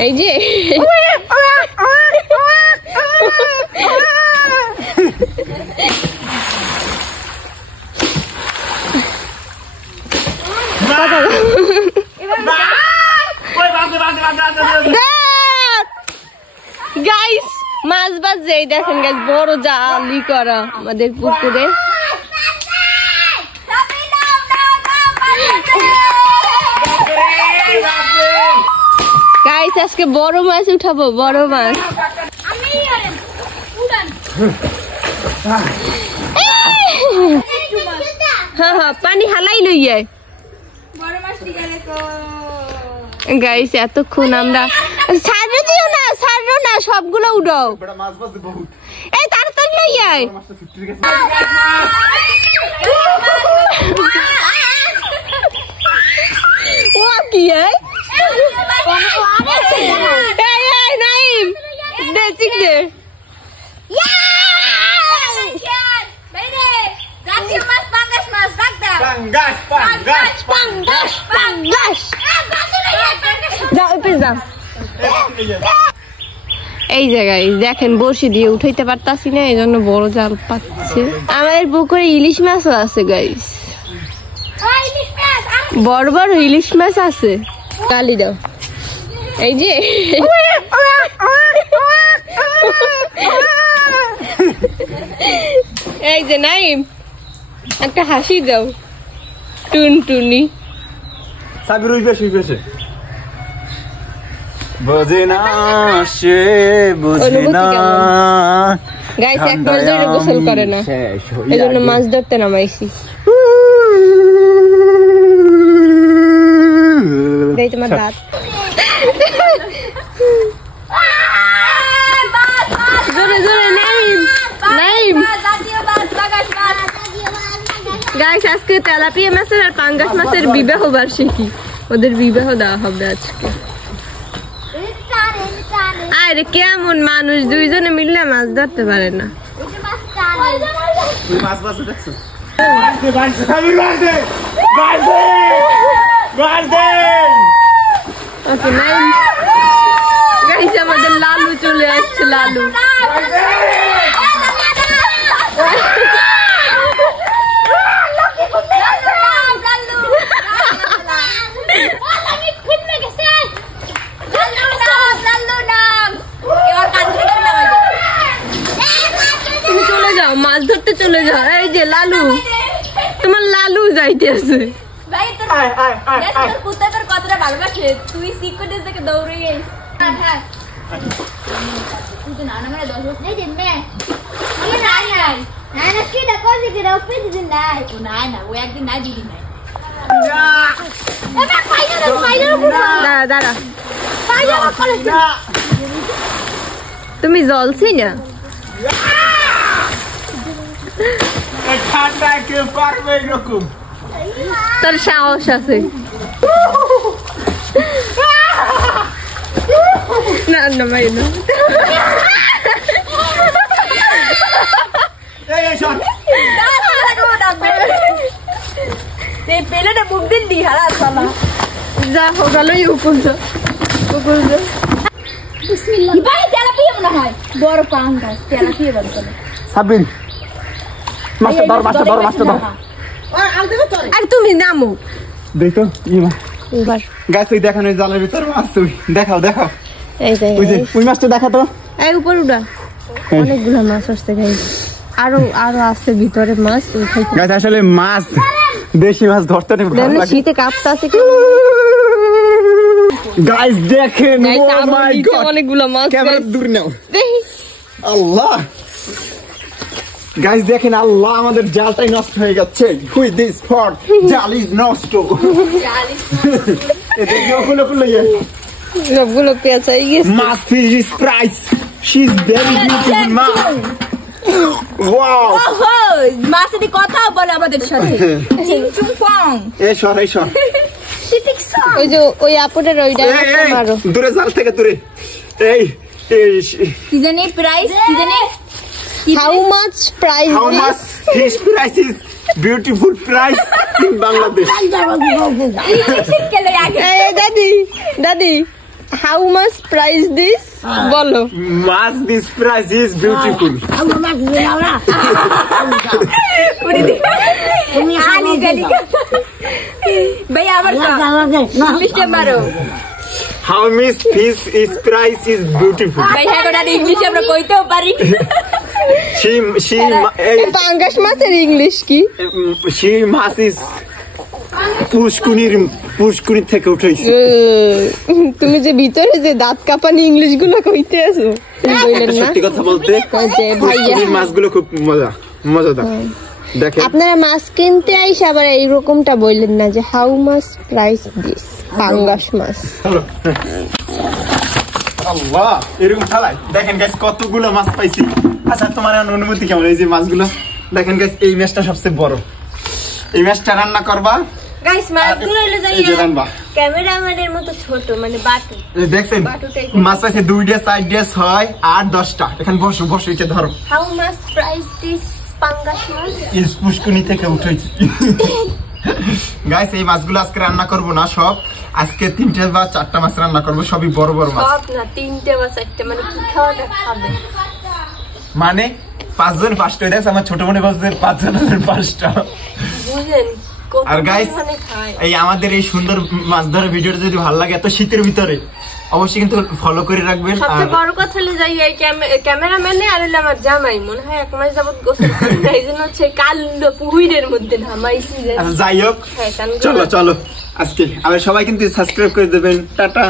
এই যে গাইস মাছ বাজে দেখেন গাইস বড় জালি করা আমাদের পুকুরে গাইস আজকে বড় মাছ উঠাবো বড় মাছ হ্যাঁ হ্যাঁ পানি হালাই লইয়ে গাইস এতক্ষণ আমরা ছাড়ো দিও না ছাড়ো না সবগুলো উড়াও এই তাড়াতাড়ি লইয়ে ও কি নাইম দে চিক দে এই জায়গায় দেখেন বড়শি দিয়ে উঠাইতে পারতাছি না এই জন্য বড় জাল পাচ্ছে আমাদের পুকুরে ইলিশ মাছও আছে গাইস বড় বড় ইলিশ মাছ আছে গালি দাও এই যে এই যে নাইম একটা হাসি দাও টুনটুনি সাবির উইপেছে বোঝে না সে বোঝে না গাইস এক মাস ধরে গোসল করে না এজন্য মাছ ধরতে নামাইছি দেই তোমার দাঁত জোরে জোরে নাইম নাইম গাইস আজকে তেলাপিয়া মাছের আর পাঙ্গাস মাছের বিবাহ বার্ষিকী ওদের বিবাহ দেওয়া হবে আজকে আরে কেমন মানুষ দুইজনে মিললে মাছ ধরতে পারে না ওকে নাইম গাইস আমাদের লালু চলে আসছে লালু তুমি চলে যাও মাছ ধরতে চলে যাও এই যে লালু তোমার লালু যাইতে আছে তুই সিকিউরিটি থেকে দৌড়ে গেছিস দাঁড়া তুমি জলছি না তোর সাহস আছে না না ভাই না পেলেটা বুক দিন দি হারা সালা যা হোগালো উপর যা বিসমিল্লাহ ভাই তেলাপিয়া মনে হয় বড় পাঙ্গাস তেলাপিয়া বলতো সাবির মাছটা ধর আর তুমি নামো দেখো ইমা এবার গাছ ওই দেখানো জালের ভিতর মাছ তুই দেখাও এই যে ওই যে ওই মাছটা দেখা তো এই উপর উড়া অনেকগুলো মাছ আসছে গাইস আরো আছে ভিতরে মাছ গাছ আসলে মাছ দেশি মাছ ধরতে নেই ভালো লাগে শীতে কাঁপতাছে গাইস দেখেন ও মাই গড অনেকগুলো মাছ ক্যামেরা দূর নাও আল্লাহ গাইস দেখেন আল্লাহ আমাদের জালটাই নষ্ট হয়ে যাচ্ছে উইথ দিস স্পট জাল ইজ নষ্ট এটা গুলো সবগুলো পেঁচাই গেছে মাছ fish is price she is very beautiful মাছ ওয়াও ওহো মাছটি কথা বলে আমাদের সাথে চিংচুং পং এই সর ওই যে ওই আপুরের ওইটা মারো দূরে জাল থেকে দূরে এই কি জানি প্রাইস কি জানি how much price his price is beautiful price in Bangladesh দাদি হাউ মাচ প্রাইস দিস বলো। মাছ দিস প্রাইস ইজ বিউটিফুল। ভাইয়া আবার ইংলিশে মারো। How miss fish is price is beautiful. ভাইয়া কোটা ইংলিশে আমরা কইতেও পারি। পাঙ্গাস মাছের ইংলিশ কি? সেই মাছ ইজ পুষ্কুনির থেকে উঠেছে। তুমি যে ভিতরে যে দাঁত কাঁপানি ইংলিশ গুলো কইতে আছো বললেন না? সত্যি কথা বলতে পুষ্কুনির মাছগুলো খুব মজাদার। দেখেন আপনারা মাছ কিনতে আইসা আবার এইরকমটা বললেন না যে হাউ মাচ প্রাইস দিস পাঙ্গাস মাছ। আল্লাহ এরকম থালায় দেখেন গাইস কতগুলো মাছ পাইছি। আচ্ছা তোমার অনুমতি কেমন এই যে মাছগুলো? দেখেন গাইস এই মাছটা সবচেয়ে বড়। এই মাছটা রান্না করবা গাইস, মাছগুলো হলো রান্না ক্যামেরাম্যানের মতো ছোট, মানে বাটু। দেখছেন মাছ পাইছে 2টা 4টা 6 8 10টা। এখন বসো বসো এটা ধরো। হাউ মাচ প্রাইস দিস পাঙ্গাস মাছ এই পুষ্কুনি থেকে উঠেছে। গাইস এই মাছগুলো আজকে রান্না করব না, সব আজকে 3টে বা 4টা মাছ রান্না করব, সবই বড় বড় মাছ। সব না 3টে বা 4টে, মানে কি খাওয়াটা খাবে? মানে 5 জন 5টা দেখ, আমার ছোট বোনের বলছে 5 জনের 5টা। বুঝেন কত আর গাইস মানে খায়। এই আমাদের এই সুন্দর মাছ ধরা ভিডিওটা যদি ভালো লাগে এত শীতের ভিতরে অবশ্যই কিন্তু ফলো করে রাখবেন। আর সবচেয়ে বড় কথা হলো যাই এই ক্যামেরাম্যানে আর হলো আমার জামাই মনে হয় 1 মাস যাবত গোসল করে না, এইজন্য হচ্ছে কালো পুহুইরের মধ্যে ধামাইছি। যাই হোক চলো চলো আজকে আবার সবাই কিন্তু সাবস্ক্রাইব করে দেবেন। টাটা।